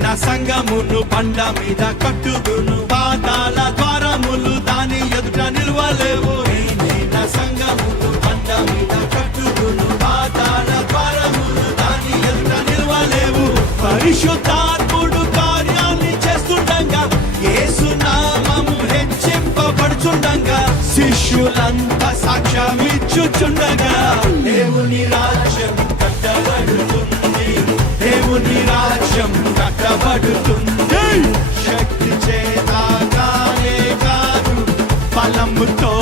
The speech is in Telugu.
నా సంగమును బండ మీద కట్టుదును, పాతాళ ద్వారములు దాని ఎదుట నిలవలేవు. నేనే నా సంగమును బండ మీద కట్టుదును, పాతాళ ద్వారములు దాని ఎదుట నిలవలేవు. పరిశుద్ధాత్ముడు కార్యాన్ని చేస్తుండగా, యేసు నామము హెచ్చింపబడుచుండగా, శిష్యులంతా సాక్ష్యమిచ్చుచుండగా, దేవుని రాజ్యం కట్టబడుతుంది, దేవుని రాజ్యం కట్టబడుతుంది. శక్తి చేత కానే కాదు, బలముతో